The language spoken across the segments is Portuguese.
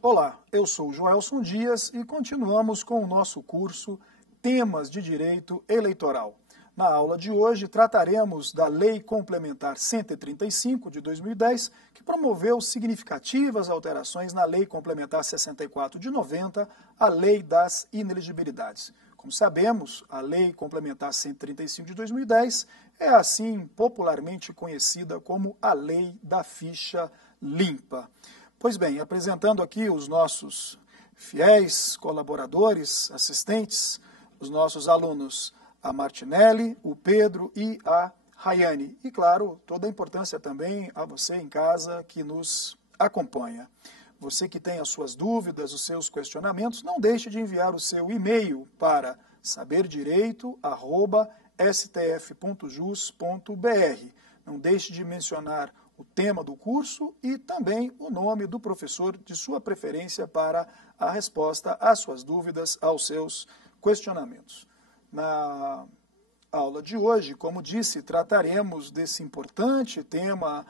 Olá, eu sou Joelson Dias e continuamos com o nosso curso Temas de Direito Eleitoral. Na aula de hoje trataremos da Lei Complementar 135 de 2010, que promoveu significativas alterações na Lei Complementar 64 de 90, a Lei das Inelegibilidades. Como sabemos, a Lei Complementar 135 de 2010 é assim popularmente conhecida como a Lei da Ficha Limpa. Pois bem, apresentando aqui os nossos fiéis colaboradores, assistentes, os nossos alunos, a Martinelli, o Pedro e a Rayane. E, claro, toda a importância também a você em casa que nos acompanha. Você que tem as suas dúvidas, os seus questionamentos, não deixe de enviar o seu e-mail para saberdireito@stf.jus.br. Não deixe de mencionar o tema do curso e também o nome do professor de sua preferência para a resposta às suas dúvidas, aos seus questionamentos. Na aula de hoje, como disse, trataremos desse importante tema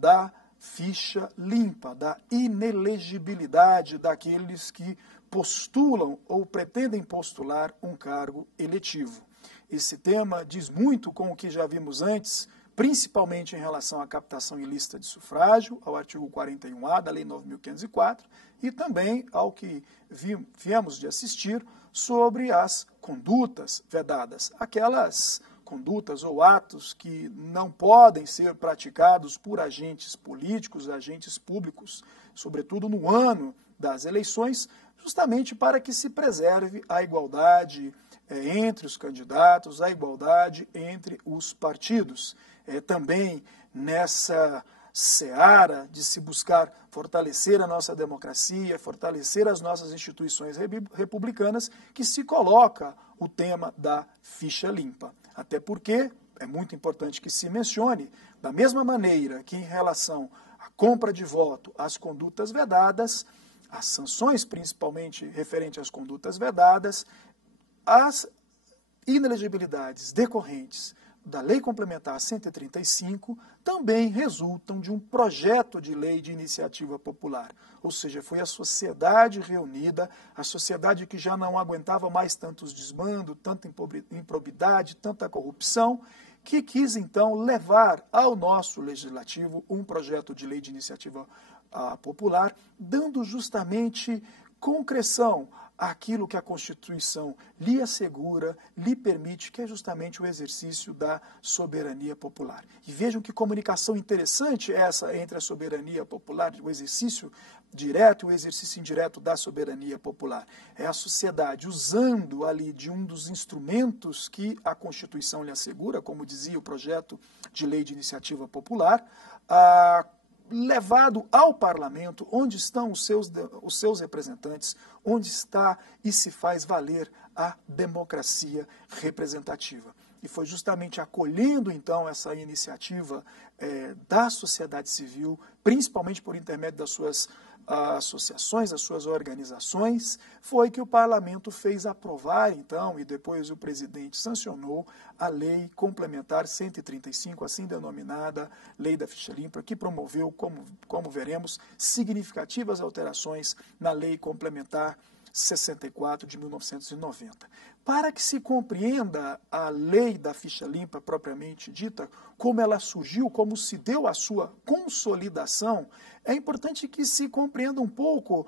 da ficha limpa, da inelegibilidade daqueles que postulam ou pretendem postular um cargo eletivo. Esse tema diz muito com o que já vimos antes, principalmente em relação à captação ilícita de sufrágio, ao artigo 41A da Lei 9.504, e também ao que viemos de assistir sobre as condutas vedadas, aquelas condutas ou atos que não podem ser praticados por agentes políticos, agentes públicos, sobretudo no ano das eleições, justamente para que se preserve a igualdade entre os candidatos, a igualdade entre os partidos. Também nessa seara de se buscar fortalecer a nossa democracia, fortalecer as nossas instituições republicanas, que se coloca o tema da ficha limpa. Até porque é muito importante que se mencione, da mesma maneira que em relação à compra de voto, às condutas vedadas, as sanções principalmente referentes às condutas vedadas, as inelegibilidades decorrentes da Lei Complementar 135 também resultam de um projeto de lei de iniciativa popular. Ou seja, foi a sociedade reunida, a sociedade que já não aguentava mais tantos desmandos, tanta improbidade, tanta corrupção, que quis então levar ao nosso legislativo um projeto de lei de iniciativa popular, dando justamente concreção àquilo que a Constituição lhe assegura, lhe permite, que é justamente o exercício da soberania popular. E vejam que comunicação interessante é essa entre a soberania popular, o exercício direto e o exercício indireto da soberania popular. É a sociedade usando ali de um dos instrumentos que a Constituição lhe assegura, como dizia o projeto de lei de iniciativa popular, levado ao parlamento, onde estão os seus representantes, onde está e se faz valer a democracia representativa. E foi justamente acolhendo, então, essa iniciativa da sociedade civil, principalmente por intermédio das suas associações, das suas organizações, foi que o parlamento fez aprovar, então, e depois o presidente sancionou a Lei Complementar 135, assim denominada Lei da Ficha Limpa, que promoveu, como veremos, significativas alterações na Lei Complementar 64 de 1990. Para que se compreenda a Lei da Ficha Limpa propriamente dita, como ela surgiu, como se deu a sua consolidação, é importante que se compreenda um pouco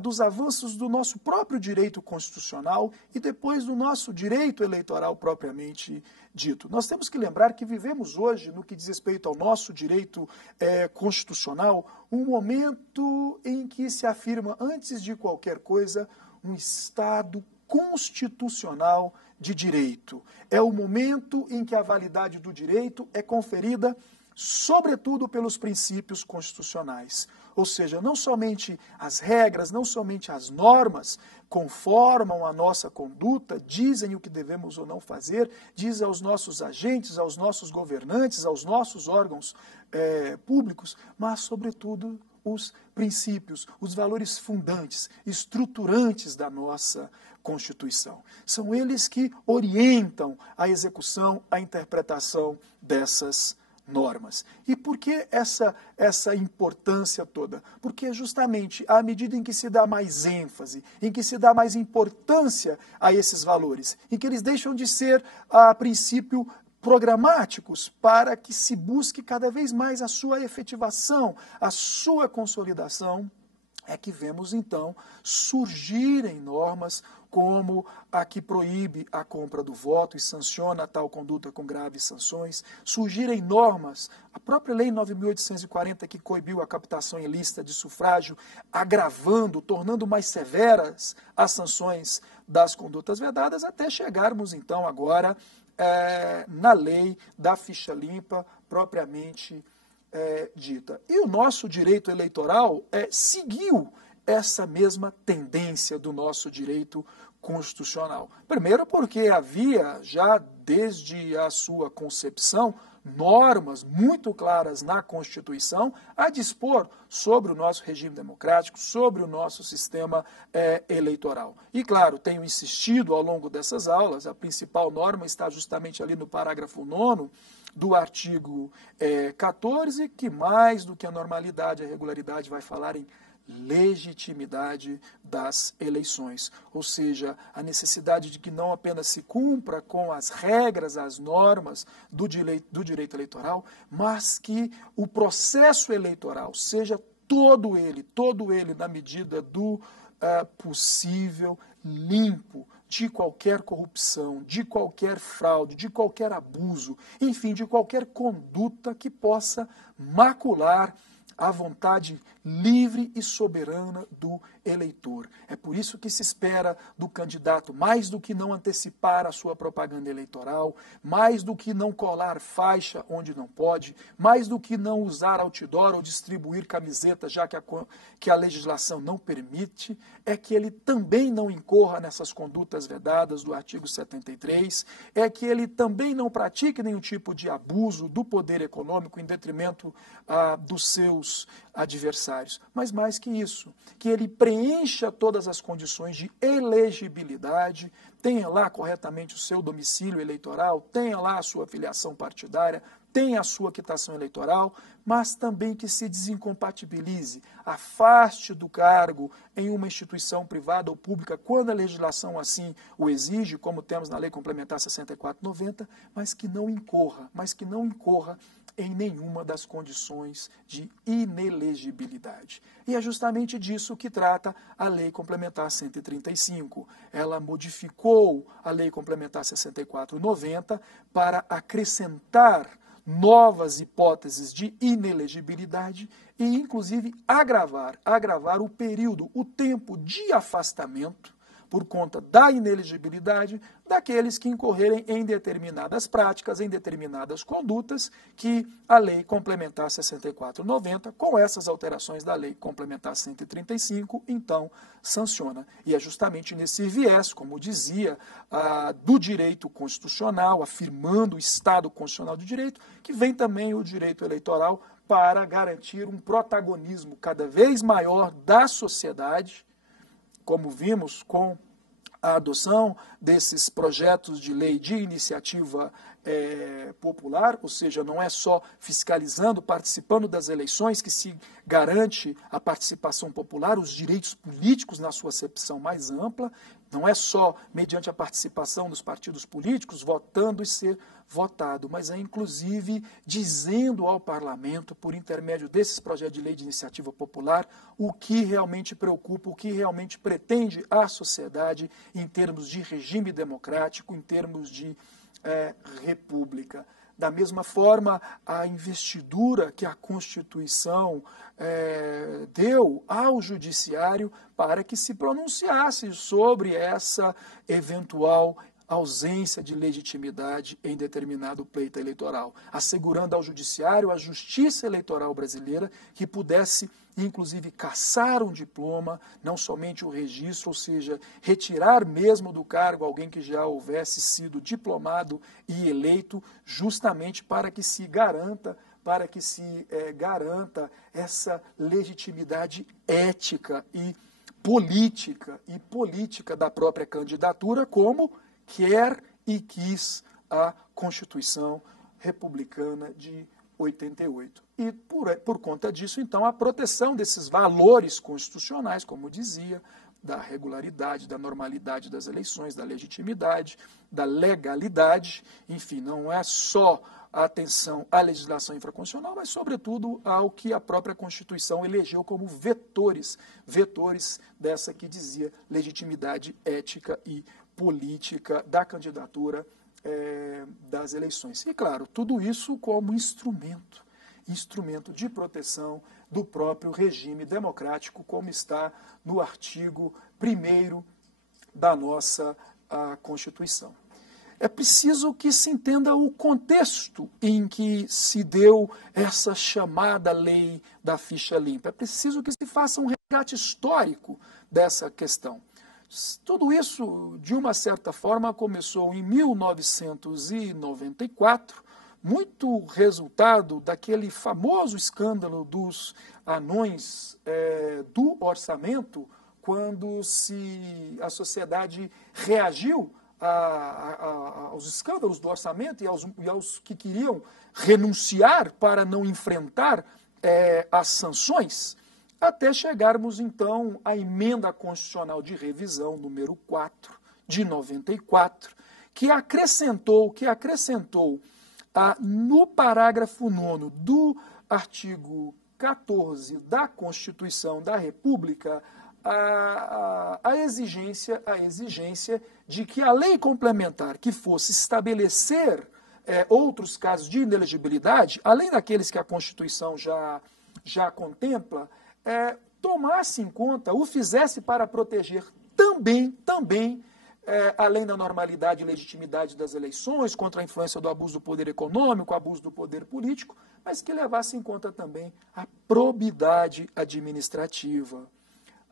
dos avanços do nosso próprio direito constitucional e depois do nosso direito eleitoral propriamente dito. Nós temos que lembrar que vivemos hoje, no que diz respeito ao nosso direito constitucional, um momento em que se afirma, antes de qualquer coisa, um Estado constitucional de direito. É o momento em que a validade do direito é conferida sobretudo pelos princípios constitucionais. Ou seja, não somente as regras, não somente as normas conformam a nossa conduta, dizem o que devemos ou não fazer, dizem aos nossos agentes, aos nossos governantes, aos nossos órgãos públicos, mas, sobretudo, os princípios, os valores fundantes, estruturantes da nossa Constituição. São eles que orientam a execução, a interpretação dessas normas. E por que essa importância toda? Porque justamente à medida em que se dá mais ênfase, em que se dá mais importância a esses valores, em que eles deixam de ser, a princípio, programáticos para que se busque cada vez mais a sua efetivação, a sua consolidação, é que vemos então surgirem normas como a que proíbe a compra do voto e sanciona tal conduta com graves sanções, surgirem normas, a própria Lei 9.840 que coibiu a captação ilícita de sufrágio, agravando, tornando mais severas as sanções das condutas vedadas, até chegarmos então agora na lei da ficha limpa propriamente dita. E o nosso direito eleitoral seguiu essa mesma tendência do nosso direito constitucional. Primeiro porque havia, já desde a sua concepção, normas muito claras na Constituição a dispor sobre o nosso regime democrático, sobre o nosso sistema eleitoral. E, claro, tenho insistido ao longo dessas aulas, a principal norma está justamente ali no parágrafo 9º do artigo 14, que mais do que a normalidade, a regularidade vai falar em legitimidade das eleições, ou seja, a necessidade de que não apenas se cumpra com as regras, as normas do direito eleitoral, mas que o processo eleitoral seja todo ele, na medida do possível, limpo de qualquer corrupção, de qualquer fraude, de qualquer abuso, enfim, de qualquer conduta que possa macular a vontade livre e soberana do eleitor. É por isso que se espera do candidato, mais do que não antecipar a sua propaganda eleitoral, mais do que não colar faixa onde não pode, mais do que não usar outdoor ou distribuir camiseta, já que a legislação não permite, é que ele também não incorra nessas condutas vedadas do artigo 73, é que ele também não pratique nenhum tipo de abuso do poder econômico em detrimento dos seus adversários. Mas mais que isso, que ele preencha todas as condições de elegibilidade, tenha lá corretamente o seu domicílio eleitoral, tenha lá a sua filiação partidária, tenha a sua quitação eleitoral, mas também que se desincompatibilize, afaste do cargo em uma instituição privada ou pública, quando a legislação assim o exige, como temos na Lei Complementar 64/90, mas que não incorra em nenhuma das condições de inelegibilidade. E é justamente disso que trata a Lei Complementar 135. Ela modificou a Lei Complementar 64/90 para acrescentar novas hipóteses de inelegibilidade e, inclusive, agravar o período, o tempo de afastamento por conta da inelegibilidade daqueles que incorrerem em determinadas práticas, em determinadas condutas que a Lei Complementar 64/90, com essas alterações da Lei Complementar 135, então sanciona. E é justamente nesse viés, como dizia, do direito constitucional, afirmando o Estado constitucional do direito, que vem também o direito eleitoral para garantir um protagonismo cada vez maior da sociedade, como vimos com a adoção desses projetos de lei de iniciativa popular, ou seja, não é só fiscalizando, participando das eleições que se garante a participação popular, os direitos políticos na sua acepção mais ampla, não é só mediante a participação dos partidos políticos, votando e ser votado, mas é inclusive dizendo ao parlamento, por intermédio desses projetos de lei de iniciativa popular, o que realmente preocupa, o que realmente pretende a sociedade em termos de regime democrático, em termos de república. Da mesma forma, a investidura que a Constituição deu ao Judiciário para que se pronunciasse sobre essa eventual ausência de legitimidade em determinado pleito eleitoral, assegurando ao judiciário, à justiça eleitoral brasileira, que pudesse, inclusive, cassar um diploma, não somente o registro, ou seja, retirar mesmo do cargo alguém que já houvesse sido diplomado e eleito, justamente para que se garanta essa legitimidade ética e política da própria candidatura, como quer e quis a Constituição Republicana de 88. E por conta disso, então, a proteção desses valores constitucionais, como dizia, da regularidade, da normalidade das eleições, da legitimidade, da legalidade, enfim, não é só a atenção à legislação infraconstitucional, mas, sobretudo, ao que a própria Constituição elegeu como vetores dessa que dizia legitimidade ética e política da candidatura das eleições. E, claro, tudo isso como instrumento de proteção do próprio regime democrático, como está no artigo 1º da nossa Constituição. É preciso que se entenda o contexto em que se deu essa chamada lei da ficha limpa. É preciso que se faça um resgate histórico dessa questão. Tudo isso, de uma certa forma, começou em 1994, muito resultado daquele famoso escândalo dos anões do orçamento, quando a sociedade reagiu aos escândalos do orçamento e aos que queriam renunciar para não enfrentar as sanções, até chegarmos, então, à Emenda Constitucional de Revisão, número 4, de 94, que acrescentou no parágrafo 9º do artigo 14 da Constituição da República a exigência de que a lei complementar que fosse estabelecer outros casos de inelegibilidade, além daqueles que a Constituição já contempla, tomasse em conta, o fizesse para proteger também além da normalidade e legitimidade das eleições, contra a influência do abuso do poder econômico, abuso do poder político, mas que levasse em conta também a probidade administrativa,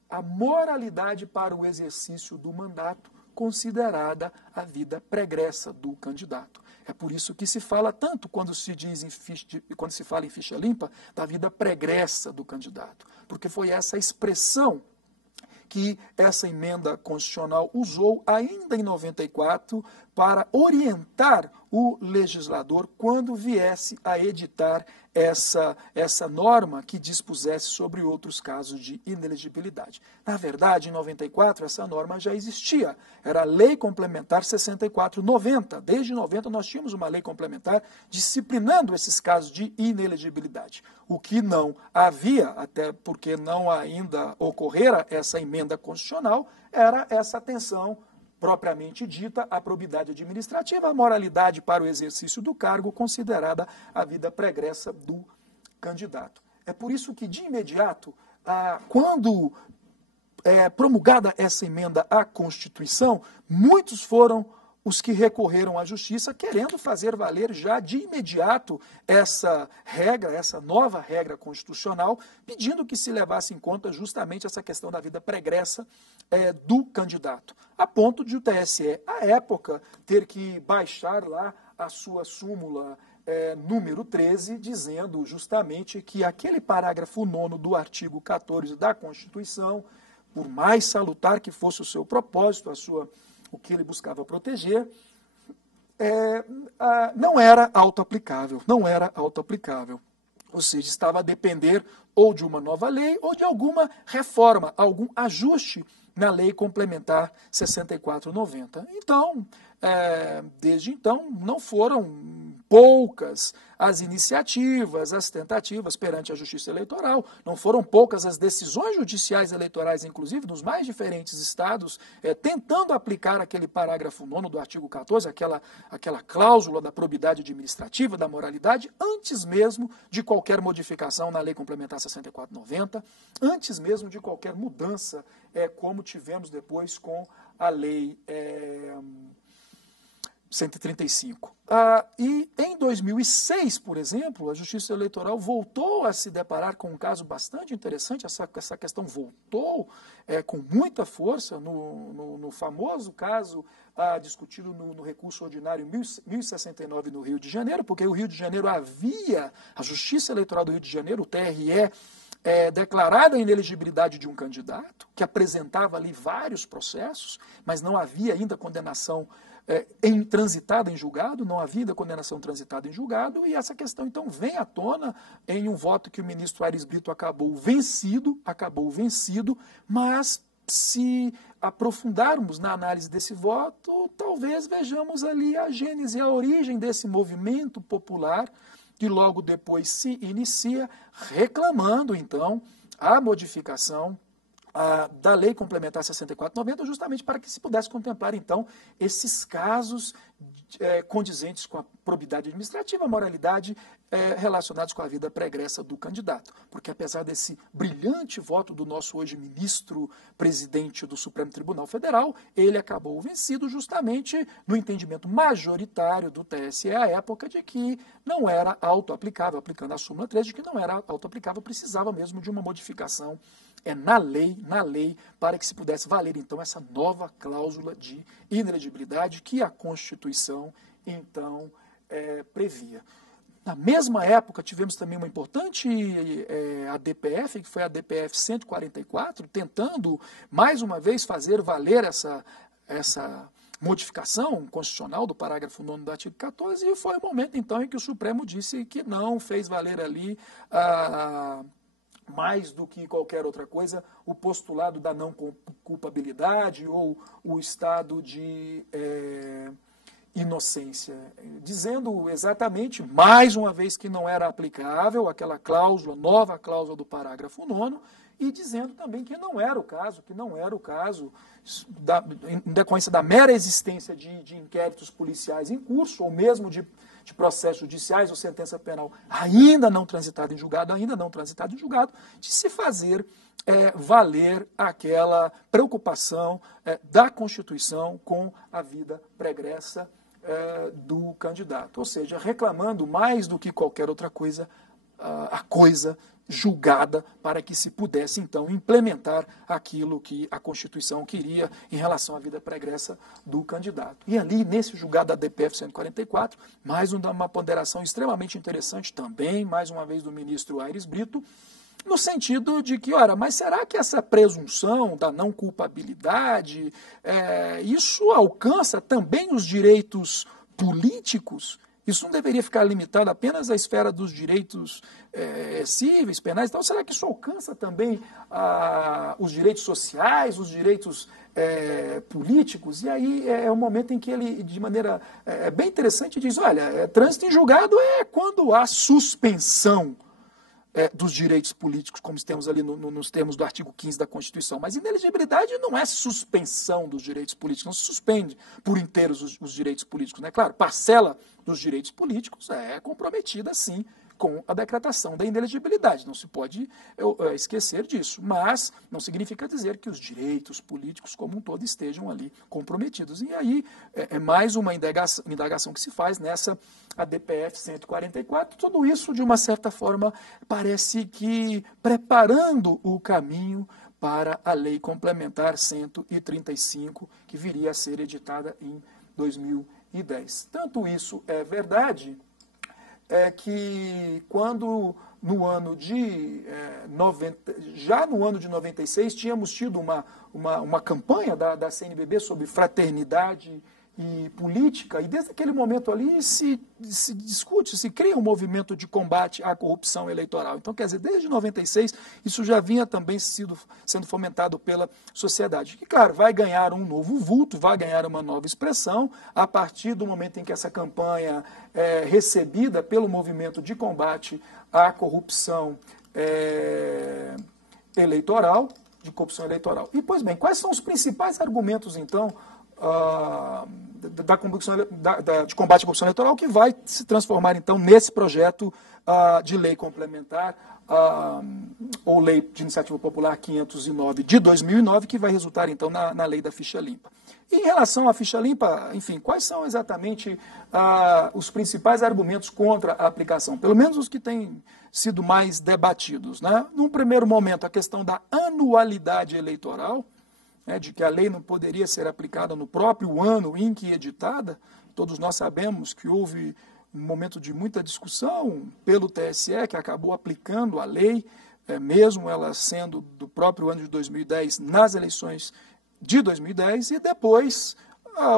a moralidade para o exercício do mandato, considerada a vida pregressa do candidato. É por isso que se fala tanto, quando se fala em ficha limpa, da vida pregressa do candidato, porque foi essa expressão que essa emenda constitucional usou ainda em 94 para orientar o legislador quando viesse a editar essa norma que dispusesse sobre outros casos de inelegibilidade. Na verdade, em 94, essa norma já existia. Era a Lei Complementar 64/90. Desde 90 nós tínhamos uma lei complementar disciplinando esses casos de inelegibilidade. O que não havia, até porque não ainda ocorrera essa emenda constitucional, era essa atenção propriamente dita, a probidade administrativa, a moralidade para o exercício do cargo, considerada a vida pregressa do candidato. É por isso que, de imediato, quando promulgada essa emenda à Constituição, muitos foram os que recorreram à Justiça, querendo fazer valer já de imediato essa regra, essa nova regra constitucional, pedindo que se levasse em conta justamente essa questão da vida pregressa do candidato, a ponto de o TSE, à época, ter que baixar lá a sua súmula número 13, dizendo justamente que aquele parágrafo 9º do artigo 14 da Constituição, por mais salutar que fosse o seu propósito, o que ele buscava proteger, não era auto-aplicável, Ou seja, estava a depender ou de uma nova lei ou de alguma reforma, algum ajuste na Lei Complementar 64/90. Então, desde então, não foram poucas as iniciativas, as tentativas perante a Justiça Eleitoral, não foram poucas as decisões judiciais eleitorais, inclusive, dos mais diferentes estados, tentando aplicar aquele parágrafo 9º do artigo 14, aquela cláusula da probidade administrativa, da moralidade, antes mesmo de qualquer modificação na Lei Complementar 64/90, antes mesmo de qualquer mudança, como tivemos depois com a Lei 135. E em 2006, por exemplo, a Justiça Eleitoral voltou a se deparar com um caso bastante interessante. Essa questão voltou com muita força no famoso caso discutido no recurso ordinário 1069 no Rio de Janeiro, porque o Rio de Janeiro a Justiça Eleitoral do Rio de Janeiro, o TRE, declarada a inelegibilidade de um candidato, que apresentava ali vários processos, mas não havia ainda condenação transitada em julgado, não havia ainda condenação transitada em julgado, e essa questão então vem à tona em um voto que o ministro Aires Brito acabou vencido, mas se aprofundarmos na análise desse voto, talvez vejamos ali a gênese, a origem desse movimento popular que logo depois se inicia reclamando então a modificação da Lei Complementar 64/90, justamente para que se pudesse contemplar, então, esses casos condizentes com a probidade administrativa, a moralidade, relacionados com a vida pregressa do candidato. Porque apesar desse brilhante voto do nosso hoje ministro-presidente do Supremo Tribunal Federal, ele acabou vencido justamente no entendimento majoritário do TSE à época de que não era autoaplicável, aplicando a súmula 3, de que não era autoaplicável, precisava mesmo de uma modificação na lei, para que se pudesse valer, então, essa nova cláusula de inelegibilidade que a Constituição, então, previa. Na mesma época, tivemos também uma importante ADPF, que foi a ADPF 144, tentando, mais uma vez, fazer valer essa modificação constitucional do parágrafo 9º do artigo 14, e foi o momento, então, em que o Supremo disse que não fez valer ali mais do que qualquer outra coisa, o postulado da não culpabilidade ou o estado de inocência, dizendo exatamente, mais uma vez, que não era aplicável aquela cláusula, nova cláusula do parágrafo 9º, e dizendo também que não era o caso, em decorrência da mera existência de inquéritos policiais em curso, ou mesmo de processos judiciais ou sentença penal ainda não transitada em julgado, de se fazer valer aquela preocupação da Constituição com a vida pregressa do candidato. Ou seja, reclamando mais do que qualquer outra coisa, a coisa julgada para que se pudesse, então, implementar aquilo que a Constituição queria em relação à vida pregressa do candidato. E ali, nesse julgado da DPF 144, mais uma ponderação extremamente interessante também, mais uma vez, do ministro Aires Brito, no sentido de que, ora, mas será que essa presunção da não culpabilidade, isso alcança também os direitos políticos? Isso não deveria ficar limitado apenas à esfera dos direitos cíveis, penais. Então, será que isso alcança também os direitos sociais, os direitos políticos? E aí é o momento em que ele, de maneira bem interessante, diz, olha, trânsito em julgado é quando há suspensão dos direitos políticos, como temos ali nos termos do artigo 15 da Constituição. Mas inelegibilidade não é suspensão dos direitos políticos, não se suspende por inteiros os direitos políticos. Né? Claro, parcela dos direitos políticos é comprometida, sim, com a decretação da inelegibilidade. Não se pode esquecer disso, mas não significa dizer que os direitos políticos como um todo estejam ali comprometidos. E aí é mais uma indagação que se faz nessa ADPF 144. Tudo isso, de uma certa forma, parece que preparando o caminho para a Lei Complementar 135, que viria a ser editada em 2010. Tanto isso é verdade, que quando no ano de 96 tínhamos tido uma campanha da CNBB sobre fraternidade e política, e desde aquele momento ali se discute, se cria um movimento de combate à corrupção eleitoral. Então, quer dizer, desde 96 isso já vinha também sendo fomentado pela sociedade, que, claro, vai ganhar um novo vulto, vai ganhar uma nova expressão a partir do momento em que essa campanha é recebida pelo movimento de combate à corrupção eleitoral, E, pois bem, quais são os principais argumentos, então, de combate à corrupção eleitoral, que vai se transformar, então, nesse projeto de lei complementar ou Lei de Iniciativa Popular 509 de 2009, que vai resultar, então, na Lei da Ficha Limpa. E em relação à ficha limpa, enfim, quais são exatamente os principais argumentos contra a aplicação? Pelo menos os que têm sido mais debatidos, né? Num primeiro momento, a questão da anualidade eleitoral, né, de que a lei não poderia ser aplicada no próprio ano em que editada. Todos nós sabemos que houve um momento de muita discussão pelo TSE, que acabou aplicando a lei, mesmo ela sendo do próprio ano de 2010, nas eleições de 2010, e depois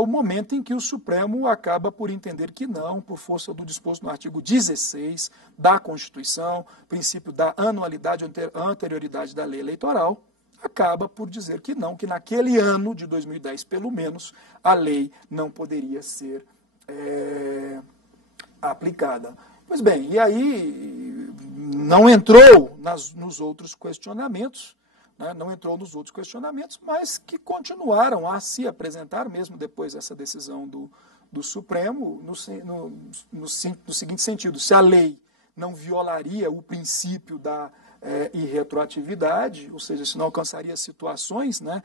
o momento em que o Supremo acaba por entender que não, por força do disposto no artigo 16 da Constituição, princípio da anualidade, anterioridade da lei eleitoral, acaba por dizer que não, que naquele ano de 2010, pelo menos, a lei não poderia ser aplicada. Pois bem, e aí não entrou nos outros questionamentos, mas que continuaram a se apresentar, mesmo depois dessa decisão do Supremo, no seguinte sentido: se a lei não violaria o princípio da irretroatividade, ou seja, se não alcançaria situações, né,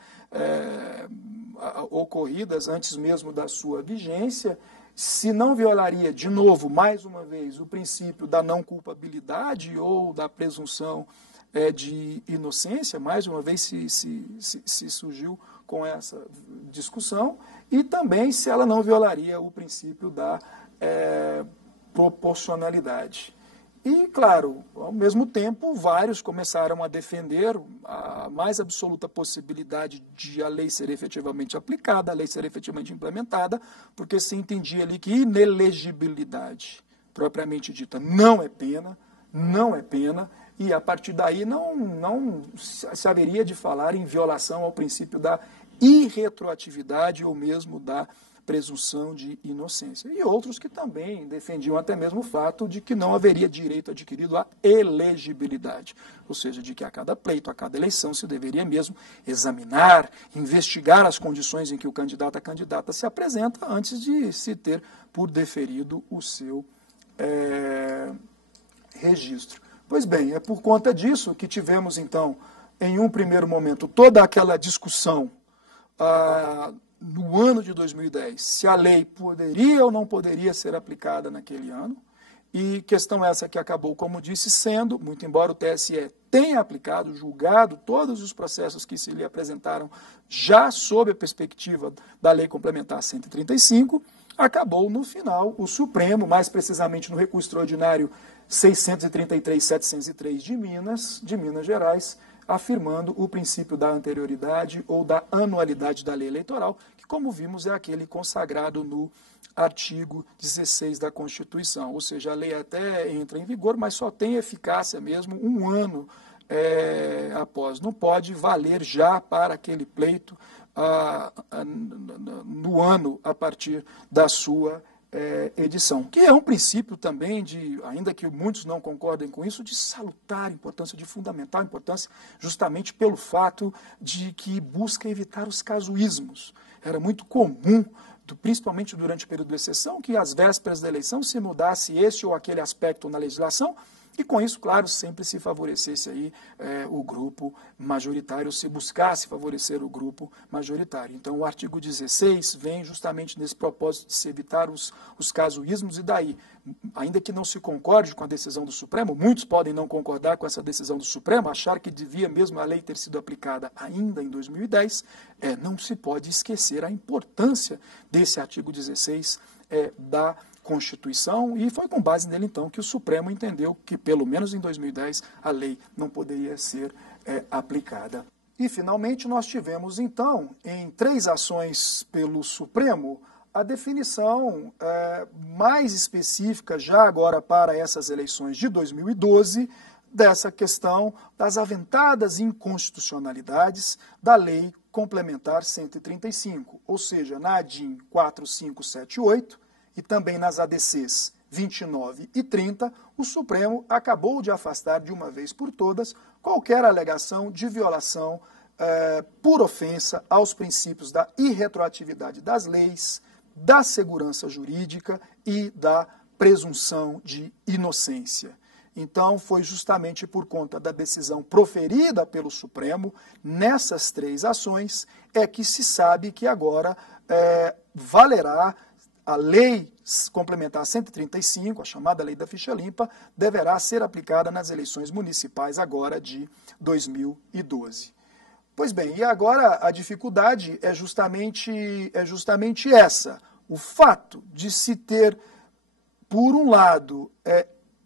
ocorridas antes mesmo da sua vigência, se não violaria, de novo, mais uma vez, o princípio da não culpabilidade ou da presunção de inocência, mais uma vez se surgiu com essa discussão, e também se ela não violaria o princípio da proporcionalidade. E, claro, ao mesmo tempo, vários começaram a defender a mais absoluta possibilidade de a lei ser efetivamente aplicada, a lei ser efetivamente implementada, porque se entendia ali que inelegibilidade, propriamente dita, não é pena, e a partir daí não se haveria de falar em violação ao princípio da irretroatividade ou mesmo da presunção de inocência. E outros que também defendiam até mesmo o fato de que não haveria direito adquirido à elegibilidade, ou seja, de que a cada pleito, a cada eleição, se deveria mesmo examinar, investigar as condições em que o candidato, a candidata se apresenta antes de se ter por deferido o seu registro. Pois bem, é por conta disso que tivemos, então, em um primeiro momento, toda aquela discussão no ano de 2010, se a lei poderia ou não poderia ser aplicada naquele ano, e questão essa que acabou, como disse, sendo, muito embora o TSE tenha aplicado, julgado todos os processos que se lhe apresentaram já sob a perspectiva da Lei Complementar 135, acabou no final o Supremo, mais precisamente no recurso extraordinário 633.703 de Minas Gerais, afirmando o princípio da anterioridade ou da anualidade da lei eleitoral, que, como vimos, é aquele consagrado no artigo 16 da Constituição. Ou seja, a lei até entra em vigor, mas só tem eficácia mesmo um ano após. Não pode valer já para aquele pleito no ano a partir da sua edição, que é um princípio também de, ainda que muitos não concordem com isso, de salutar importância, de fundamental importância, justamente pelo fato de que busca evitar os casuísmos. Era muito comum, principalmente durante o período de exceção, que às vésperas da eleição se mudasse esse ou aquele aspecto na legislação, e com isso, claro, sempre se favorecesse aí o grupo majoritário, se buscasse favorecer o grupo majoritário. Então, o artigo 16 vem justamente nesse propósito de se evitar os casuísmos, e daí, ainda que não se concorde com a decisão do Supremo, muitos podem não concordar com essa decisão do Supremo, achar que devia mesmo a lei ter sido aplicada ainda em 2010, não se pode esquecer a importância desse artigo 16 da Constituição, e foi com base nele, então, que o Supremo entendeu que, pelo menos em 2010, a lei não poderia ser aplicada. E, finalmente, nós tivemos, então, em 3 ações pelo Supremo, a definição mais específica, já agora para essas eleições de 2012, dessa questão das aventadas inconstitucionalidades da Lei Complementar 135, ou seja, na ADIM 4578, e também nas ADCs 29 e 30, o Supremo acabou de afastar de uma vez por todas qualquer alegação de violação por ofensa aos princípios da irretroatividade das leis, da segurança jurídica e da presunção de inocência. Então, foi justamente por conta da decisão proferida pelo Supremo, nessas 3 ações, é que se sabe que agora valerá a Lei Complementar 135, a chamada Lei da Ficha Limpa, deverá ser aplicada nas eleições municipais agora de 2012. Pois bem, e agora a dificuldade é justamente essa. O fato de se ter, por um lado,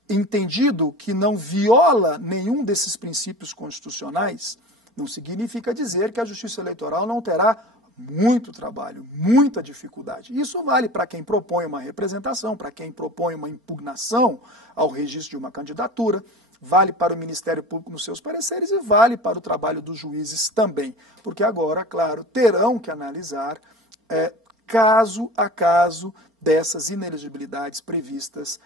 entendido que não viola nenhum desses princípios constitucionais, não significa dizer que a Justiça Eleitoral não terá muito trabalho, muita dificuldade. Isso vale para quem propõe uma representação, para quem propõe uma impugnação ao registro de uma candidatura, vale para o Ministério Público nos seus pareceres e vale para o trabalho dos juízes também, porque agora, claro, terão que analisar caso a caso dessas inelegibilidades previstas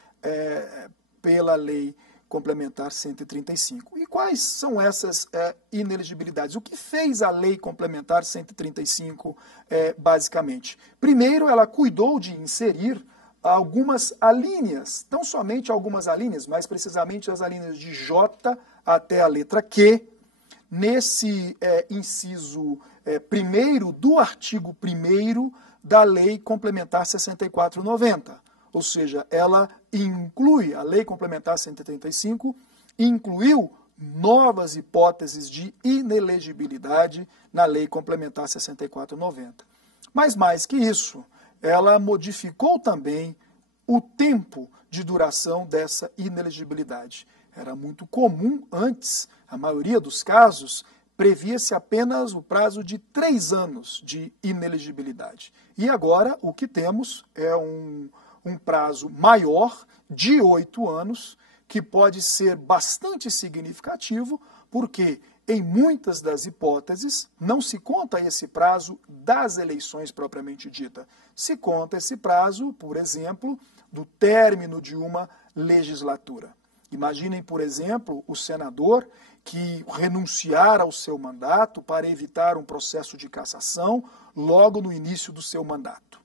pela Lei Complementar 135. E quais são essas inelegibilidades? O que fez a Lei Complementar 135, basicamente? Primeiro, ela cuidou de inserir algumas alíneas, não somente algumas alíneas, mas precisamente as alíneas de J até a letra Q, nesse inciso 1º do artigo 1º da Lei Complementar 6490. Ou seja, ela inclui, a Lei Complementar 135, incluiu novas hipóteses de inelegibilidade na Lei Complementar 6490. Mas mais que isso, ela modificou também o tempo de duração dessa inelegibilidade. Era muito comum antes, a maioria dos casos, previa-se apenas o prazo de 3 anos de inelegibilidade. E agora o que temos é um prazo maior de 8 anos, que pode ser bastante significativo, porque em muitas das hipóteses não se conta esse prazo das eleições propriamente dita. Se conta esse prazo, por exemplo, do término de uma legislatura. Imaginem, por exemplo, o senador que renunciar ao seu mandato para evitar um processo de cassação logo no início do seu mandato.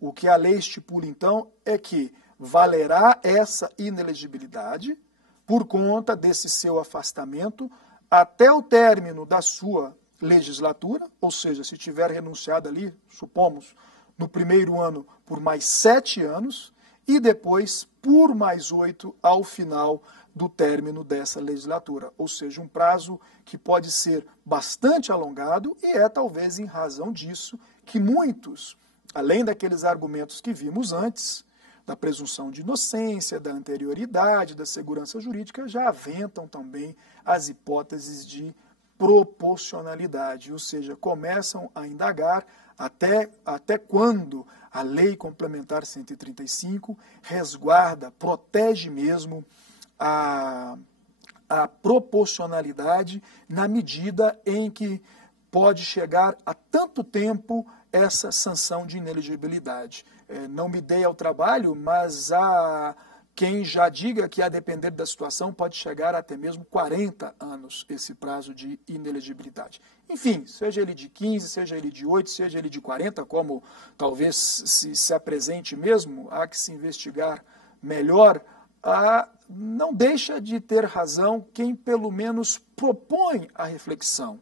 O que a lei estipula, então, é que valerá essa inelegibilidade por conta desse seu afastamento até o término da sua legislatura, ou seja, se tiver renunciado ali, supomos, no primeiro ano por mais 7 anos e depois por mais 8 ao final do término dessa legislatura, ou seja, um prazo que pode ser bastante alongado e é talvez em razão disso que muitos, além daqueles argumentos que vimos antes, da presunção de inocência, da anterioridade, da segurança jurídica, já aventam também as hipóteses de proporcionalidade, ou seja, começam a indagar até quando a Lei Complementar 135 resguarda, protege mesmo a proporcionalidade na medida em que pode chegar a tanto tempo essa sanção de inelegibilidade. Não me dei ao trabalho, mas há quem já diga que, a depender da situação, pode chegar até mesmo 40 anos esse prazo de inelegibilidade. Enfim, seja ele de 15, seja ele de 8, seja ele de 40, como talvez se apresente mesmo, há que se investigar melhor, não deixa de ter razão quem pelo menos propõe a reflexão,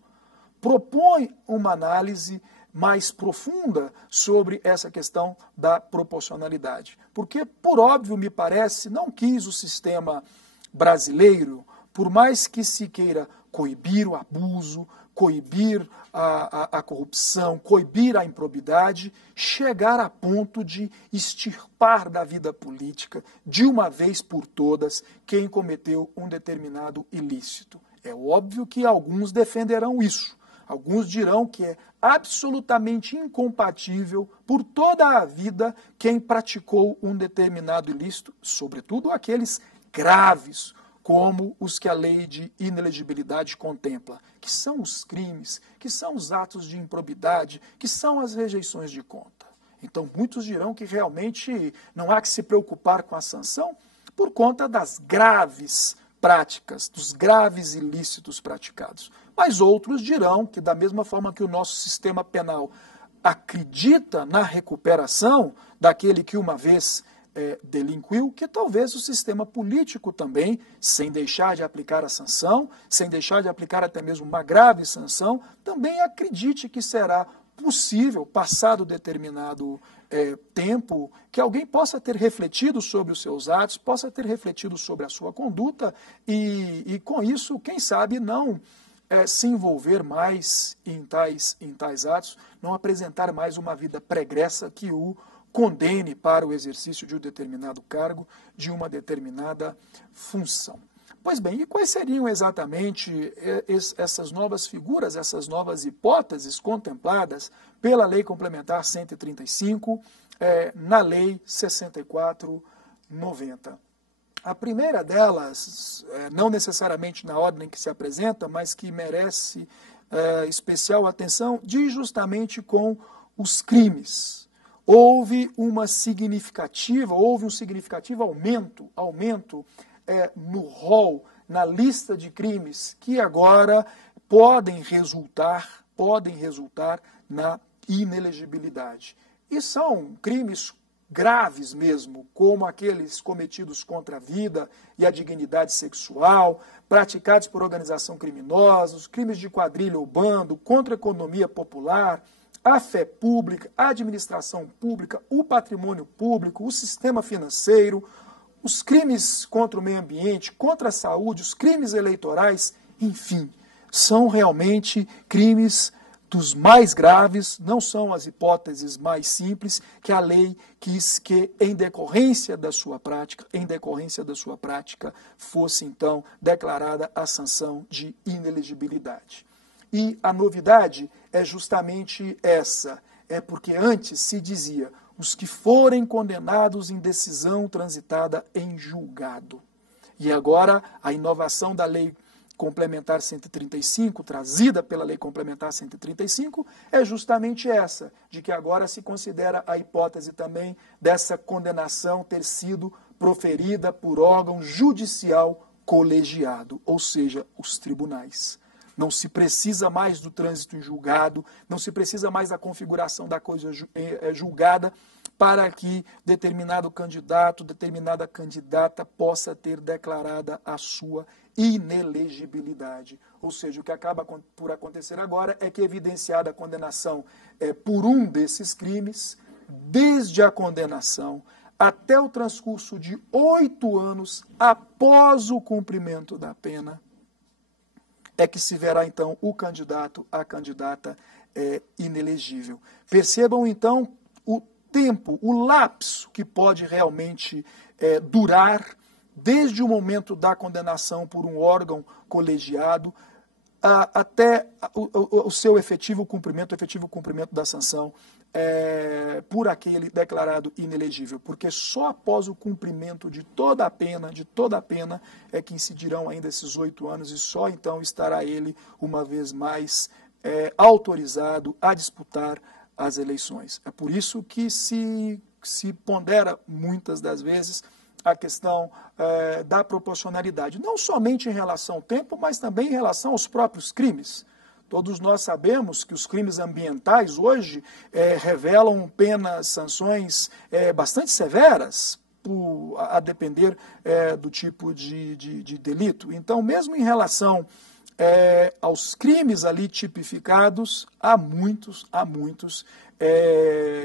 propõe uma análise mais profunda sobre essa questão da proporcionalidade. Porque, por óbvio, me parece, não quis o sistema brasileiro, por mais que se queira coibir o abuso, coibir a corrupção, coibir a improbidade, chegar a ponto de extirpar da vida política, de uma vez por todas, quem cometeu um determinado ilícito. É óbvio que alguns defenderão isso. Alguns dirão que é absolutamente incompatível por toda a vida quem praticou um determinado ilícito, sobretudo aqueles graves, como os que a lei de inelegibilidade contempla, que são os crimes, que são os atos de improbidade, que são as rejeições de conta. Então, muitos dirão que realmente não há que se preocupar com a sanção por conta das graves práticas, dos graves ilícitos praticados. Mas outros dirão que, da mesma forma que o nosso sistema penal acredita na recuperação daquele que uma vez delinquiu, que talvez o sistema político também, sem deixar de aplicar a sanção, sem deixar de aplicar até mesmo uma grave sanção, também acredite que será possível, passado determinado tempo, que alguém possa ter refletido sobre os seus atos, possa ter refletido sobre a sua conduta e com isso, quem sabe, não se envolver mais em tais atos, não apresentar mais uma vida pregressa que o condene para o exercício de um determinado cargo, de uma determinada função. Pois bem, e quais seriam exatamente essas novas figuras, essas novas hipóteses contempladas pela Lei Complementar 135, na Lei 64/90? A primeira delas, não necessariamente na ordem que se apresenta, mas que merece especial atenção, diz justamente com os crimes. Houve um significativo aumento no rol, na lista de crimes que agora podem resultar na inelegibilidade. E são crimes graves mesmo, como aqueles cometidos contra a vida e a dignidade sexual, praticados por organização criminosa, os crimes de quadrilha ou bando, contra a economia popular, a fé pública, a administração pública, o patrimônio público, o sistema financeiro, os crimes contra o meio ambiente, contra a saúde, os crimes eleitorais, enfim, são realmente crimes dos mais graves, não são as hipóteses mais simples que a lei quis que, em decorrência da sua prática, fosse então declarada a sanção de inelegibilidade. E a novidade é justamente essa, porque antes se dizia os que forem condenados em decisão transitada em julgado. E agora a inovação da Lei Complementar 135, trazida pela Lei Complementar 135, é justamente essa, de que agora se considera a hipótese também dessa condenação ter sido proferida por órgão judicial colegiado, ou seja, os tribunais. Não se precisa mais do trânsito em julgado, não se precisa mais da configuração da coisa julgada para que determinado candidato, determinada candidata possa ter declarada a sua inelegibilidade. Ou seja, o que acaba por acontecer agora é que, evidenciada a condenação por um desses crimes, desde a condenação até o transcurso de 8 anos após o cumprimento da pena, é que se verá, então, o candidato, a candidata inelegível. Percebam, então, o tempo, o lapso que pode realmente durar desde o momento da condenação por um órgão colegiado até o seu efetivo cumprimento da sanção por aquele declarado inelegível, porque só após o cumprimento de toda a pena, é que incidirão ainda esses 8 anos e só então estará ele, uma vez mais, autorizado a disputar as eleições. É por isso que se pondera muitas das vezes a questão da proporcionalidade, não somente em relação ao tempo, mas também em relação aos próprios crimes. Todos nós sabemos que os crimes ambientais hoje revelam penas, sanções bastante severas, a depender do tipo de delito. Então, mesmo em relação aos crimes ali tipificados, há muitos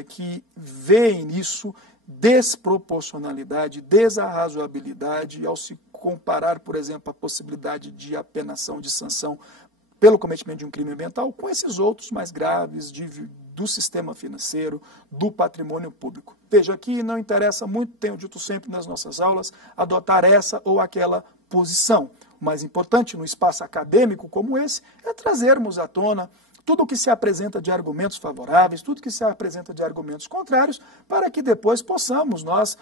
que veem nisso desproporcionalidade, desarrazoabilidade, ao se comparar, por exemplo, a possibilidade de apenação de sanção pelo cometimento de um crime ambiental com esses outros mais graves do sistema financeiro, do patrimônio público. Veja que não interessa muito, tenho dito sempre nas nossas aulas, adotar essa ou aquela posição. O mais importante no espaço acadêmico como esse é trazermos à tona tudo o que se apresenta de argumentos favoráveis, tudo que se apresenta de argumentos contrários, para que depois possamos nós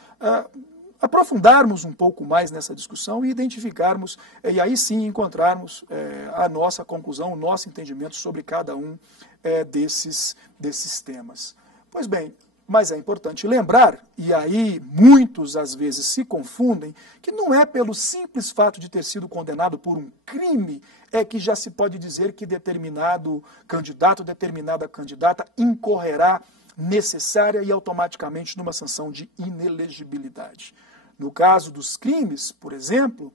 aprofundarmos um pouco mais nessa discussão e identificarmos, e aí sim encontrarmos a nossa conclusão, o nosso entendimento sobre cada um desses temas. Pois bem, mas é importante lembrar, e aí muitos às vezes se confundem, que não é pelo simples fato de ter sido condenado por um crime que já se pode dizer que determinado candidato, determinada candidata incorrerá necessária e automaticamente numa sanção de inelegibilidade. No caso dos crimes, por exemplo,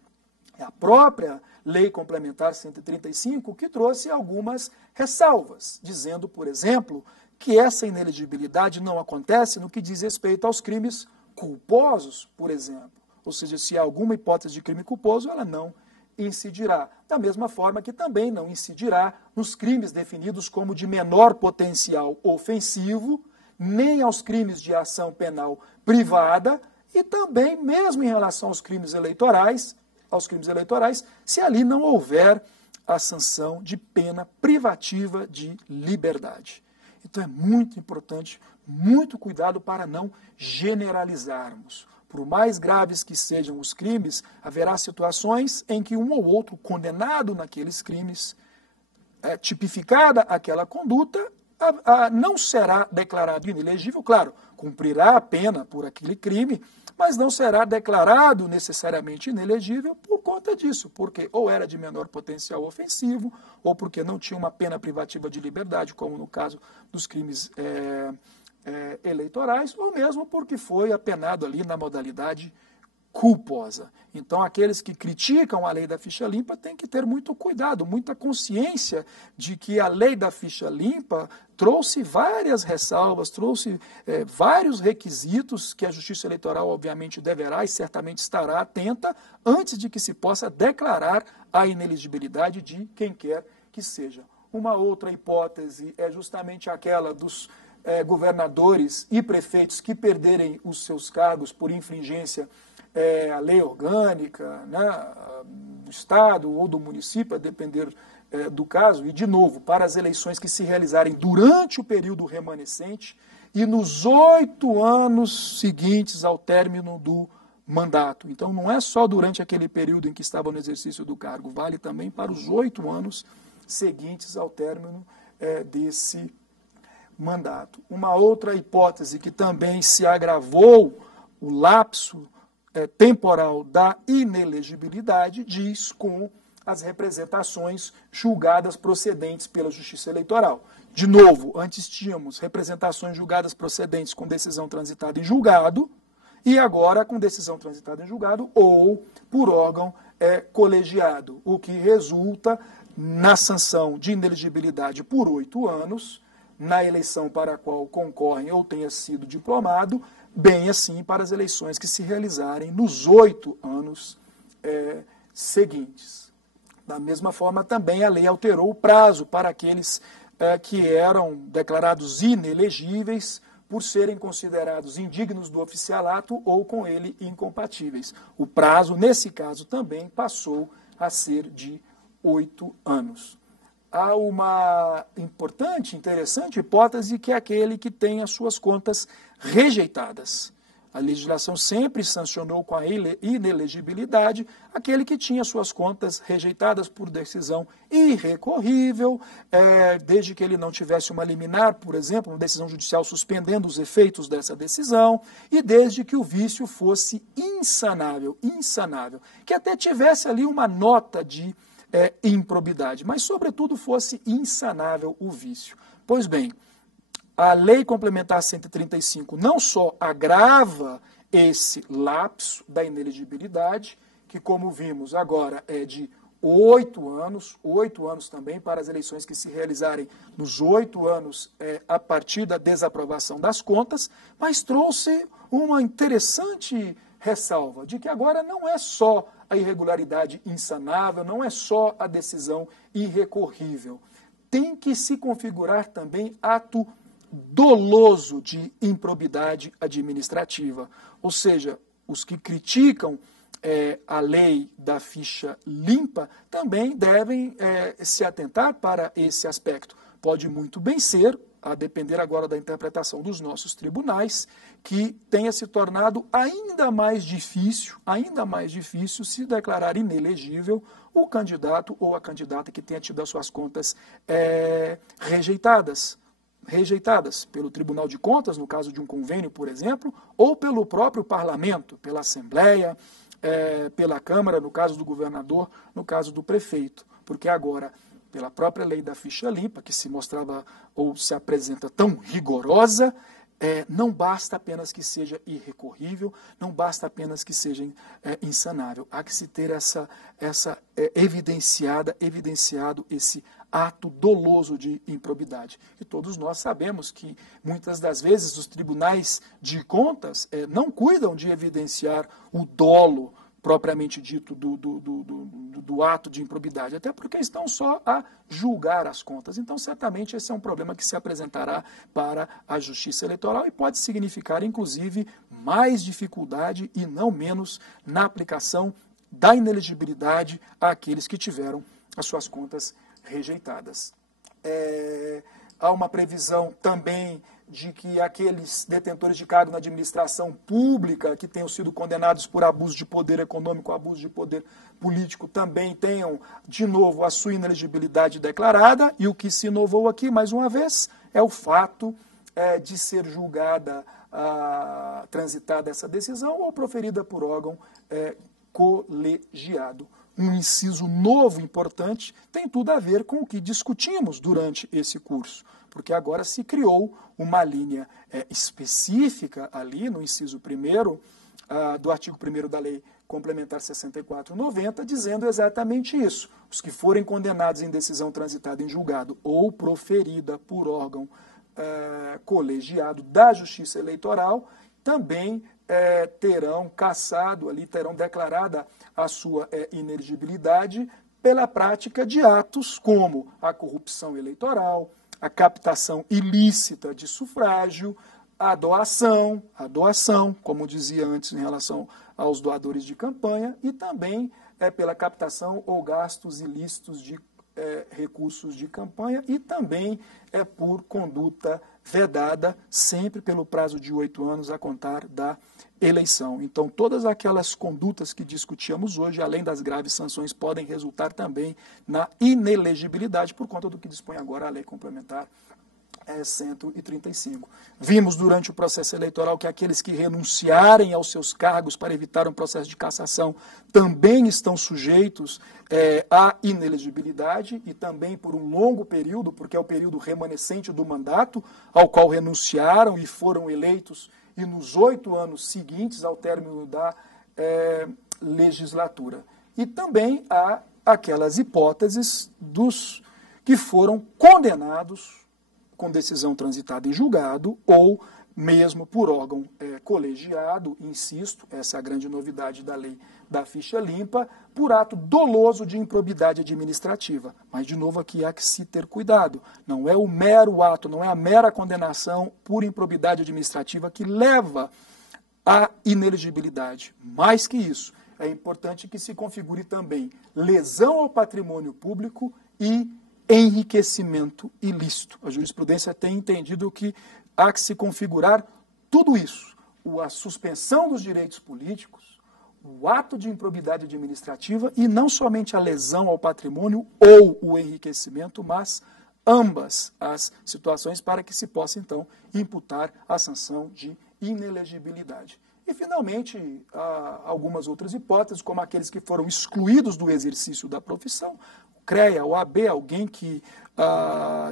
é a própria Lei Complementar 135 que trouxe algumas ressalvas, dizendo, por exemplo, que essa inelegibilidade não acontece no que diz respeito aos crimes culposos, por exemplo. Ou seja, se há alguma hipótese de crime culposo, ela não incidirá. Da mesma forma que também não incidirá nos crimes definidos como de menor potencial ofensivo, nem aos crimes de ação penal privada e também, mesmo em relação aos crimes eleitorais, se ali não houver a sanção de pena privativa de liberdade. Então é muito importante, muito cuidado para não generalizarmos. Por mais graves que sejam os crimes, haverá situações em que um ou outro condenado naqueles crimes, tipificada aquela conduta, não será declarado inelegível, claro, cumprirá a pena por aquele crime, mas não será declarado necessariamente inelegível por conta disso, porque ou era de menor potencial ofensivo, ou porque não tinha uma pena privativa de liberdade, como no caso dos crimes eleitorais, ou mesmo porque foi apenado ali na modalidade culposa. Então, aqueles que criticam a lei da ficha limpa têm que ter muito cuidado, muita consciência de que a lei da ficha limpa trouxe várias ressalvas, trouxe vários requisitos que a Justiça Eleitoral, obviamente, deverá e certamente estará atenta antes de que se possa declarar a inelegibilidade de quem quer que seja. Uma outra hipótese é justamente aquela dos governadores e prefeitos que perderem os seus cargos por infringência a lei orgânica, né, do Estado ou do município, a depender do caso, e de novo, para as eleições que se realizarem durante o período remanescente e nos 8 anos seguintes ao término do mandato. Então não é só durante aquele período em que estava no exercício do cargo, vale também para os 8 anos seguintes ao término desse mandato. Uma outra hipótese que também se agravou, o lapso temporal da inelegibilidade, diz com as representações julgadas procedentes pela Justiça Eleitoral. De novo, antes tínhamos representações julgadas procedentes com decisão transitada em julgado, e agora com decisão transitada em julgado ou por órgão colegiado, o que resulta na sanção de inelegibilidade por 8 anos, na eleição para a qual concorrem ou tenha sido diplomado, bem assim para as eleições que se realizarem nos 8 anos seguintes. Da mesma forma, também a lei alterou o prazo para aqueles que eram declarados inelegíveis por serem considerados indignos do oficialato ou com ele incompatíveis. O prazo, nesse caso, também passou a ser de 8 anos. Há uma importante, interessante hipótese que é aquele que tem as suas contas rejeitadas. A legislação sempre sancionou com a inelegibilidade aquele que tinha suas contas rejeitadas por decisão irrecorrível, desde que ele não tivesse uma liminar, por exemplo, uma decisão judicial suspendendo os efeitos dessa decisão, e desde que o vício fosse insanável, que até tivesse ali uma nota de improbidade, mas sobretudo fosse insanável o vício. Pois bem, a Lei Complementar 135 não só agrava esse lapso da inelegibilidade, que, como vimos, agora é de 8 anos também para as eleições que se realizarem nos 8 anos a partir da desaprovação das contas, mas trouxe uma interessante ressalva de que agora não é só a irregularidade insanável, não é só a decisão irrecorrível. Tem que se configurar também ato doloso de improbidade administrativa. Ou seja, os que criticam a lei da ficha limpa também devem se atentar para esse aspecto. Pode muito bem ser, a depender agora da interpretação dos nossos tribunais, que tenha se tornado ainda mais difícil se declarar inelegível o candidato ou a candidata que tenha tido as suas contas rejeitadas pelo Tribunal de Contas, no caso de um convênio, por exemplo, ou pelo próprio Parlamento, pela Assembleia, pela Câmara, no caso do governador, no caso do prefeito. Porque agora, pela própria lei da ficha limpa, que se mostrava ou se apresenta tão rigorosa, não basta apenas que seja irrecorrível, não basta apenas que seja insanável. Há que se ter evidenciado esse ato doloso de improbidade. E todos nós sabemos que, muitas das vezes, os tribunais de contas não cuidam de evidenciar o dolo propriamente dito do ato de improbidade, até porque estão só a julgar as contas. Então, certamente, esse é um problema que se apresentará para a Justiça Eleitoral e pode significar, inclusive, mais dificuldade e não menos na aplicação da inelegibilidade àqueles que tiveram as suas contas rejeitadas. Há uma previsão também de que aqueles detentores de cargo na administração pública que tenham sido condenados por abuso de poder econômico, abuso de poder político, também tenham, de novo, a sua inelegibilidade declarada. E o que se inovou aqui, mais uma vez, é o fato de ser julgada, transitada essa decisão ou proferida por órgão colegiado. Um inciso novo importante tem tudo a ver com o que discutimos durante esse curso, porque agora se criou uma linha específica ali no inciso 1º do artigo 1º da Lei Complementar 64/90, dizendo exatamente isso. Os que forem condenados em decisão transitada em julgado ou proferida por órgão colegiado da Justiça Eleitoral também terão cassado ali, terão declarada a sua inelegibilidade pela prática de atos como a corrupção eleitoral, a captação ilícita de sufrágio, a doação, como dizia antes em relação aos doadores de campanha, e também pela captação ou gastos ilícitos de recursos de campanha e também por conduta vedada, sempre pelo prazo de 8 anos a contar da eleição. Então, todas aquelas condutas que discutíamos hoje, além das graves sanções, podem resultar também na inelegibilidade por conta do que dispõe agora a Lei Complementar 135. Vimos durante o processo eleitoral que aqueles que renunciarem aos seus cargos para evitar um processo de cassação também estão sujeitos à inelegibilidade e também por um longo período, porque é o período remanescente do mandato ao qual renunciaram e foram eleitos e nos 8 anos seguintes ao término da legislatura. E também há aquelas hipóteses dos que foram condenados com decisão transitada em julgado ou mesmo por órgão colegiado, insisto, essa é a grande novidade da lei da ficha limpa, por ato doloso de improbidade administrativa. Mas, de novo, aqui há que se ter cuidado. Não é o mero ato, não é a mera condenação por improbidade administrativa que leva à inelegibilidade. Mais que isso, é importante que se configure também lesão ao patrimônio público e enriquecimento ilícito. A jurisprudência tem entendido que há que se configurar tudo isso. A suspensão dos direitos políticos, o ato de improbidade administrativa e não somente a lesão ao patrimônio ou o enriquecimento, mas ambas as situações para que se possa, então, imputar a sanção de inelegibilidade. E, finalmente, há algumas outras hipóteses, como aqueles que foram excluídos do exercício da profissão, CREA, OAB, alguém que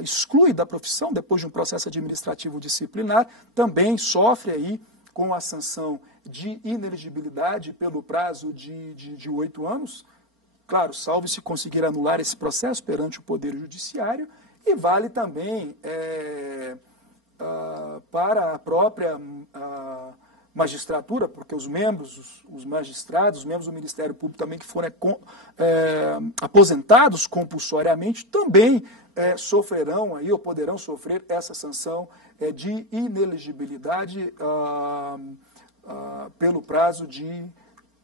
exclui da profissão depois de um processo administrativo disciplinar, também sofre aí com a sanção de inelegibilidade pelo prazo de 8 anos. Claro, salvo se conseguir anular esse processo perante o Poder Judiciário, e vale também para a própria magistratura, porque os membros, os magistrados, os membros do Ministério Público também que forem aposentados compulsoriamente, também sofrerão aí, ou poderão sofrer essa sanção de inelegibilidade pelo prazo de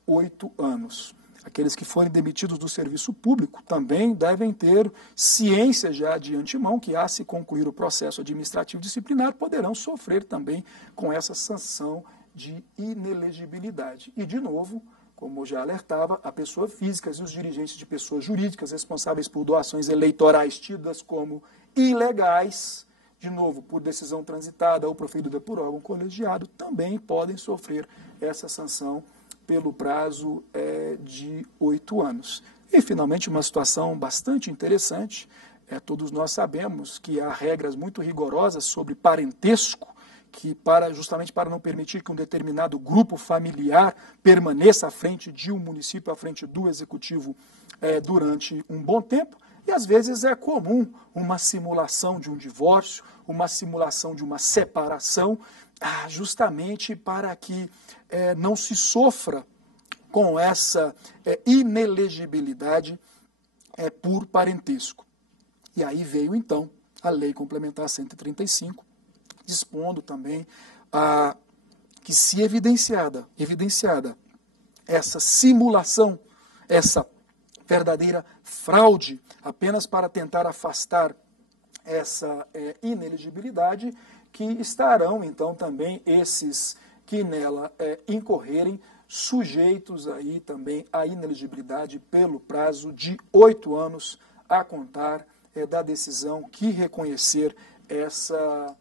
8 anos. Aqueles que forem demitidos do serviço público também devem ter ciência já de antemão que, a se concluir o processo administrativo disciplinar, poderão sofrer também com essa sanção de inelegibilidade. E, de novo, como eu já alertava, a pessoa física e os dirigentes de pessoas jurídicas responsáveis por doações eleitorais tidas como ilegais, de novo, por decisão transitada ou proferida por órgão colegiado, também podem sofrer essa sanção pelo prazo de 8 anos. E, finalmente, uma situação bastante interessante, todos nós sabemos que há regras muito rigorosas sobre parentesco, que justamente para não permitir que um determinado grupo familiar permaneça à frente de um município, à frente do executivo durante um bom tempo, e às vezes é comum uma simulação de um divórcio, uma simulação de uma separação, justamente para que não se sofra com essa inelegibilidade por parentesco. E aí veio então a Lei Complementar 135, dispondo também que se evidenciada essa simulação, essa verdadeira fraude, apenas para tentar afastar essa inelegibilidade, que estarão então também esses que nela incorrerem sujeitos aí também à inelegibilidade pelo prazo de 8 anos a contar da decisão que reconhecer essa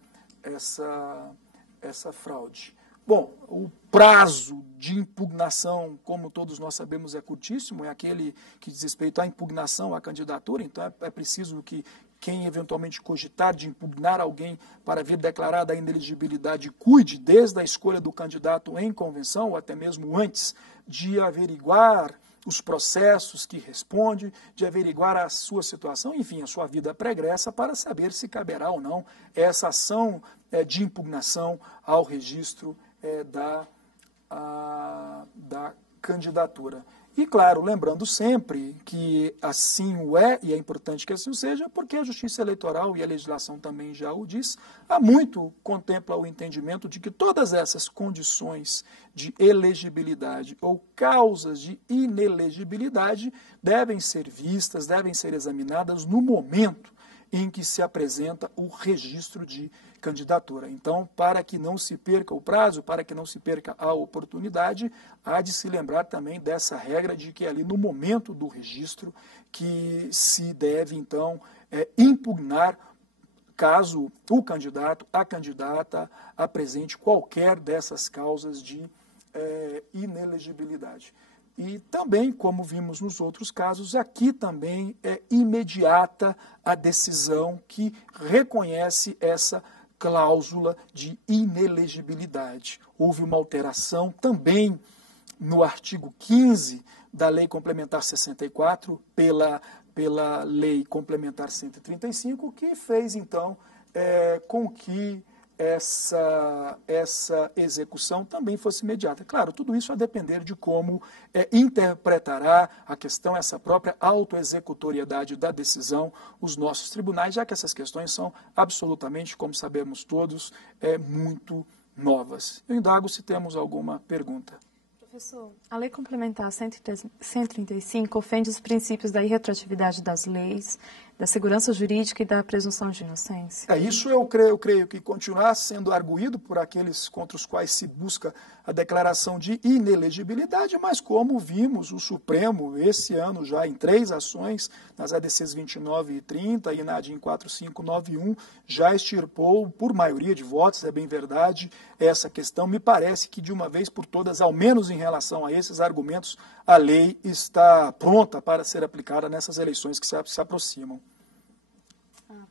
fraude. Bom, o prazo de impugnação, como todos nós sabemos, é curtíssimo, é aquele que diz respeito à impugnação à candidatura, então é preciso que quem eventualmente cogitar de impugnar alguém para vir declarada a inelegibilidade cuide desde a escolha do candidato em convenção, ou até mesmo antes, de averiguar os processos que responde, de averiguar a sua situação, enfim, a sua vida pregressa, para saber se caberá ou não essa ação de impugnação ao registro da candidatura. E, claro, lembrando sempre que assim o é, e é importante que assim seja, porque a Justiça Eleitoral e a legislação também já o diz, há muito contempla o entendimento de que todas essas condições de elegibilidade ou causas de inelegibilidade devem ser vistas, devem ser examinadas no momento em que se apresenta o registro de candidatura. Então, para que não se perca o prazo, para que não se perca a oportunidade, há de se lembrar também dessa regra de que ali no momento do registro que se deve, então, impugnar caso o candidato, a candidata, apresente qualquer dessas causas de inelegibilidade. E também, como vimos nos outros casos, aqui também é imediata a decisão que reconhece essa cláusula de inelegibilidade. Houve uma alteração também no artigo 15 da Lei Complementar 64 pela Lei Complementar 135, que fez, então, com que essa execução também fosse imediata. Claro, tudo isso a depender de como interpretará a questão, essa própria autoexecutoriedade da decisão, os nossos tribunais, já que essas questões são absolutamente, como sabemos todos, muito novas. Eu indago se temos alguma pergunta. Professor, a Lei Complementar 135 ofende os princípios da irretroatividade das leis, da segurança jurídica e da presunção de inocência? Isso eu creio que continuar sendo arguído por aqueles contra os quais se busca a declaração de inelegibilidade, mas como vimos o Supremo, esse ano já em 3 ações, nas ADCs 29 e 30 e na ADIM 4591, já extirpou, por maioria de votos, é bem verdade, essa questão. Me parece que de uma vez por todas, ao menos em relação a esses argumentos, a lei está pronta para ser aplicada nessas eleições que se aproximam.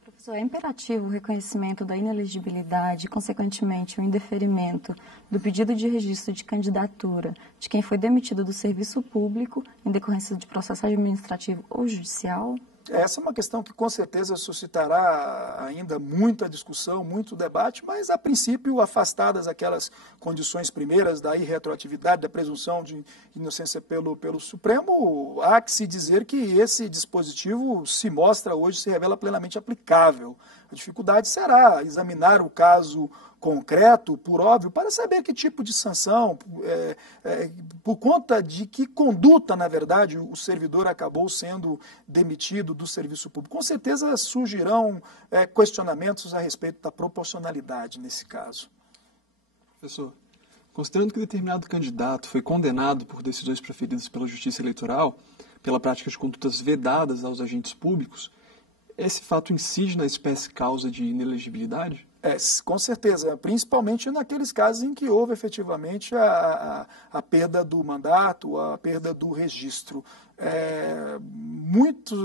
Professor, é imperativo o reconhecimento da inelegibilidade e, consequentemente, o indeferimento do pedido de registro de candidatura de quem foi demitido do serviço público em decorrência de processo administrativo ou judicial? Essa é uma questão que com certeza suscitará ainda muita discussão, muito debate, mas a princípio, afastadas aquelas condições primeiras da irretroatividade, da presunção de inocência pelo Supremo, há que se dizer que esse dispositivo se mostra hoje, se revela plenamente aplicável. A dificuldade será examinar o caso concreto, por óbvio, para saber que tipo de sanção, por conta de que conduta, na verdade, o servidor acabou sendo demitido do serviço público. Com certeza surgirão questionamentos a respeito da proporcionalidade nesse caso. Professor, considerando que determinado candidato foi condenado por decisões proferidas pela Justiça Eleitoral pela prática de condutas vedadas aos agentes públicos, esse fato incide na espécie causa de inelegibilidade? Com certeza, principalmente naqueles casos em que houve efetivamente a perda do mandato, a perda do registro. Muito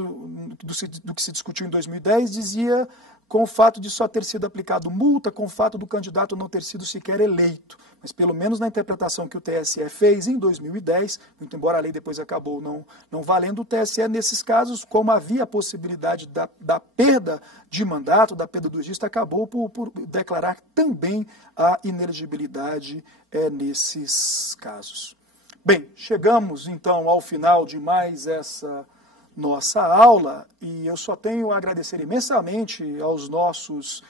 do que se discutiu em 2010 dizia com o fato de só ter sido aplicado multa, com o fato do candidato não ter sido sequer eleito. Mas pelo menos na interpretação que o TSE fez em 2010, muito embora a lei depois acabou não valendo, o TSE nesses casos, como havia a possibilidade da perda de mandato, da perda do registro, acabou por declarar também a inelegibilidade nesses casos. Bem, chegamos então ao final de mais essa nossa aula e eu só tenho a agradecer imensamente aos nossos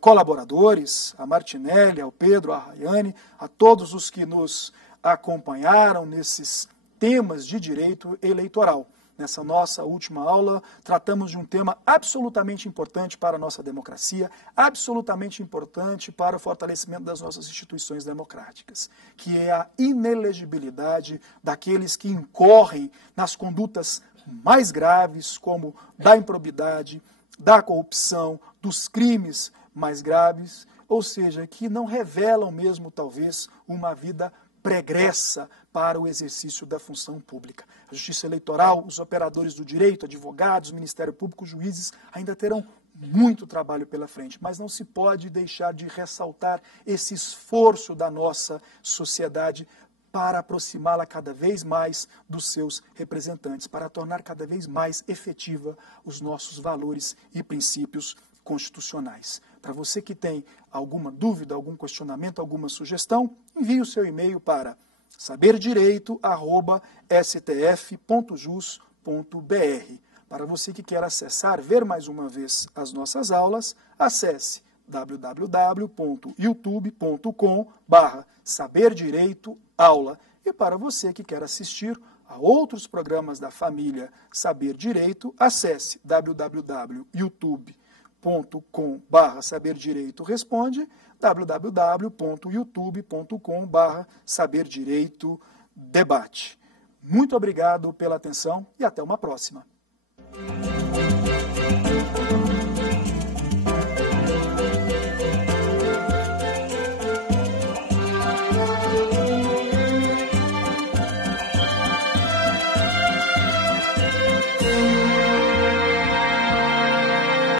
colaboradores, a Martinelli, ao Pedro, a Rayane, a todos os que nos acompanharam nesses temas de direito eleitoral. Nessa nossa última aula, tratamos de um tema absolutamente importante para a nossa democracia, absolutamente importante para o fortalecimento das nossas instituições democráticas, que é a inelegibilidade daqueles que incorrem nas condutas mais graves, como da improbidade, da corrupção, dos crimes mais graves, ou seja, que não revelam mesmo, talvez, uma vida pregressa para o exercício da função pública. A Justiça Eleitoral, os operadores do direito, advogados, Ministério Público, juízes, ainda terão muito trabalho pela frente, mas não se pode deixar de ressaltar esse esforço da nossa sociedade para aproximá-la cada vez mais dos seus representantes, para tornar cada vez mais efetiva os nossos valores e princípios constitucionais. Para você que tem alguma dúvida, algum questionamento, alguma sugestão, envie o seu e-mail para saberdireito@stf.jus.br. Para você que quer acessar, ver mais uma vez as nossas aulas, acesse www.youtube.com/saberdireitoaula. E para você que quer assistir a outros programas da família Saber Direito, acesse www.youtube.com/saberdireitoresponde, www.youtube.com/saberdireitodebate. Muito obrigado pela atenção e até uma próxima.